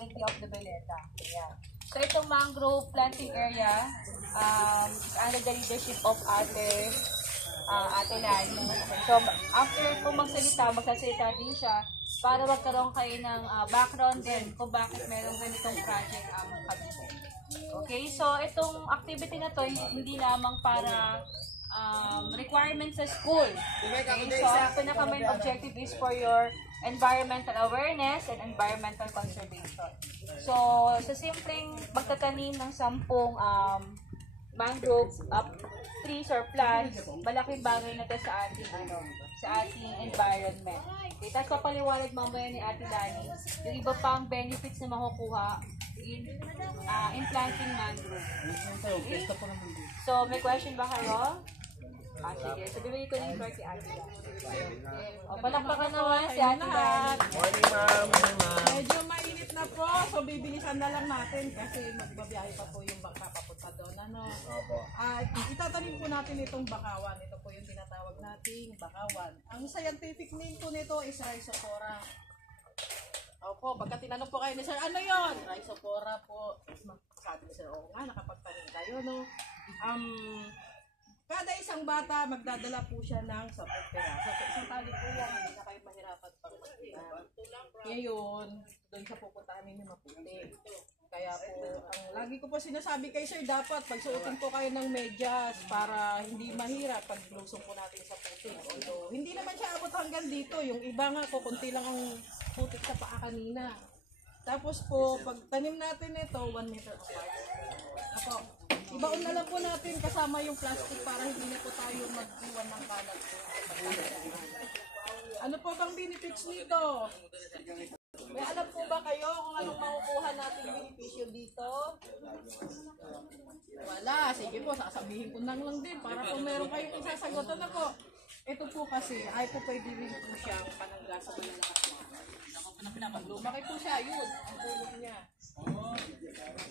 municipality of Noveleta. Ayan. So itong mangrove planting area is under the leadership of Ate Lani. So after po magsasalita din siya para magkaroon kayo ng background din kung bakit merong ganitong project ang Cavite. Okay, so itong activity na to hindi lamang para requirements sa school. Okay, so ang pinaka-main objective is for your environmental awareness and environmental conservation. So sa simpleng pagtatanim ng 10 mangrove trees or plants, malaking bagay na to sa ating environment. Okay, tapos papaliwanag mamaya ni Ate Lani yung iba pang benefits na makukuha in planting mangrove. Okay? So may question ba kayo? Sige. So, bibigay ko na yung kay Ate Lani. Palakpakan naman si Ate Lani. Morning, ma'am. Medyo mainit na po. So, bibilisan na lang natin kasi magbabiyahe pa po yung baka papunta doon. Itatanim po natin itong bakawan. Ito po yung tinatawag nating bakawan. Ang scientific name po nito is Rhizophora. Opo, pagka tinanong po kayo ni Sir, ano yun? Rhizophora po. Sabi ni Sir, oo nga, nakapagtanim kayo, no? Kada isang bata, magdadala po siya ng 10 piraso. So, isang tali po yan, hindi na kayo mahirapan pang magtihan. Ngayon, doon sa pupuntahan ninyo maputi. Kaya po, ang lagi ko po sinasabi kay Sir, dapat pagsuotin po kayo ng medyas para hindi mahirap pag lusong po natin sa puti. Although, hindi naman siya abot hanggang dito. Yung iba nga po, kunti lang ang putik sa paa kanina. Tapos po, pag tanim natin ito, 1 meter apart. Ako, ibaon na lang po natin kasama yung plastic para hindi na po tayo mag-iwan ng kalat. Ano po bang benefits nito? May alam po ba kayo kung anong makukuha natin benepisyo dito? Wala. Sige po, sasabihin ko lang din para po meron kayong isasagutan na po. Ito po kasi, ay po pwede rin po siyang panangga sa malalakas na. Pag lumaki po siya, yun, ang puno niya.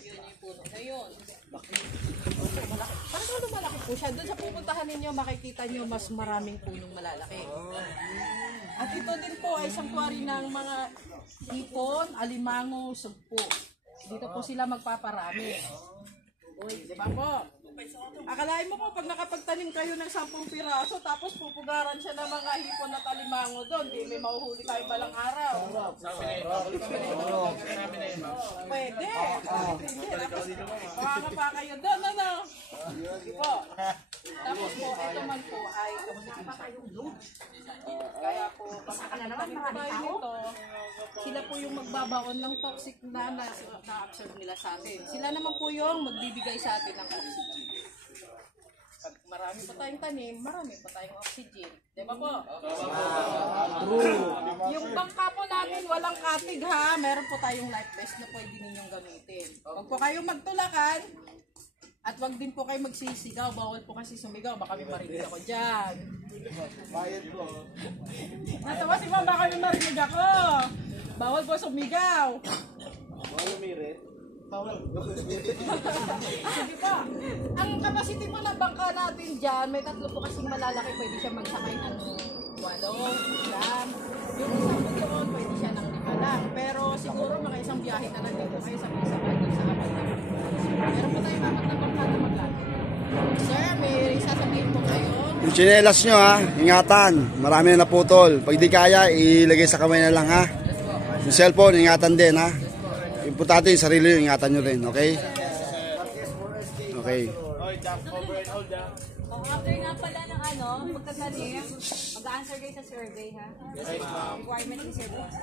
Yun yung puno na yun. Parang lumalaki po siya. Doon sa pupuntahan ninyo, makikita nyo mas maraming punong malalaki. At ito din po ay sanctuary ng mga hipon, alimango, sugpo. Dito po sila magpaparami. Di ba po? Akalain mo po pag nakapagtanim kayo ng 10 piraso tapos pupugaran siya ng mga hipon at alimango doon, di may mahuhuli tayo balang araw. Pwede. Tapos makakapa kayo doon, ano? Di po. Tapos po, ito man po ay kaya po, pag nakatanim tayo nito, sila po yung magbabaon ng toxic na na-absorb nila sa atin. Sila naman po yung magbibigay sa atin ng oxygen. Pag marami pa tayong tanim, marami pa tayong oxygen. Di ba po? Yung bangka po namin, walang katig ha. Meron po tayong life vest na pwede ninyong gamitin. Huwag po kayong magtulakan. At wag din po kayo magsisigaw. Bawal po kasi sumigaw. Baka may marinig ako dyan. Bayad po. Natawa si Ma'am, baka may marinig ako. Bawal po sumigaw. Bawal umirit. Bawal. Sige po. Ang capacity po ng bangka natin dyan, may 3 po kasing malalaki. Pwede siya magsakay ng 8, 9. Yung isang po doon, pwede siya ng 5 lang. Pero siguro mga isang biyahe na lang dito kayo sa sakay doon sa apat na. Meron po tayong 4 na bangka na maglalaki. Sir, may sasabihin po kayo. Yung chinelas nyo ha, ingatan. Marami na naputol. Pag di kaya, ilagay sa kamay na lang ha. Yung cellphone, ingatan din ha. Importante yung sarili yung ingatan nyo rin, okay? Okay. After nga pala ng pagtatanim, mag-answer kayo sa survey ha. Requirement ni Sir Boss.